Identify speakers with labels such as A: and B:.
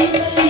A: I believe.